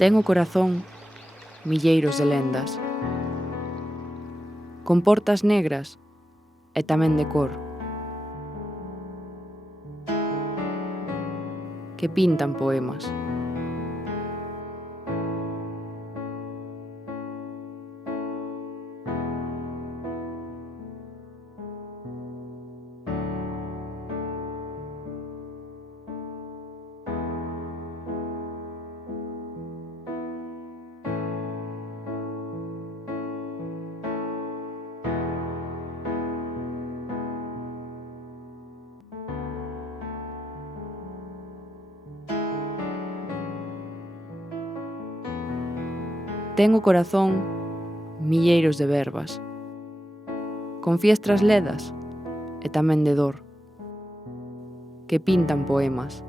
Ten o corazón milleiros de lendas, con portas negras e tamén de cor, que pintan poemas. Ten o corazón milleiros de verbas, con fiestras ledas e tamén de dor, que pintan poemas.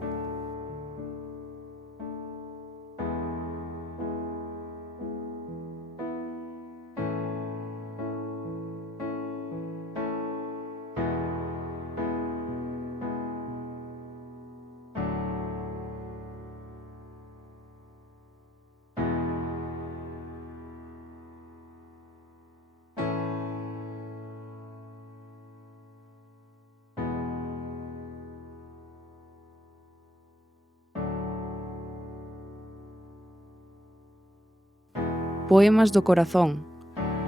Poemas do corazón,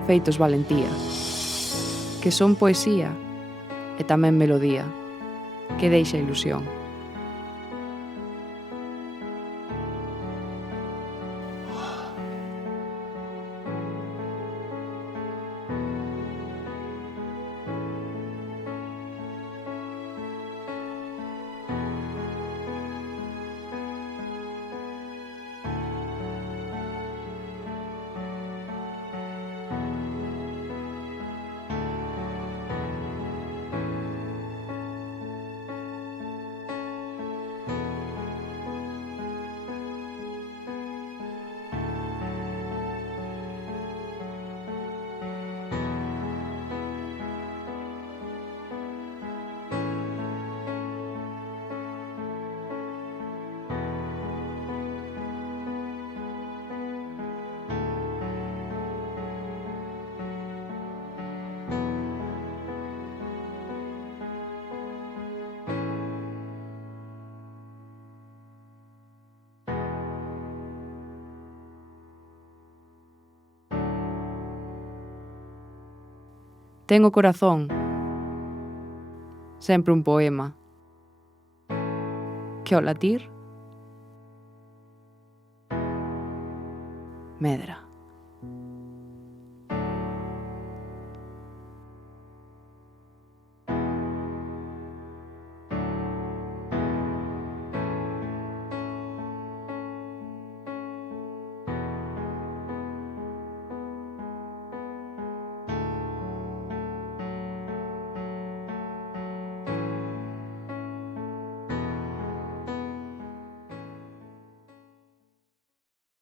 feitos valentía, que son poesía e tamén melodía, que deixa ilusión. Ten o corazón sempre un poema, que ao latir medra.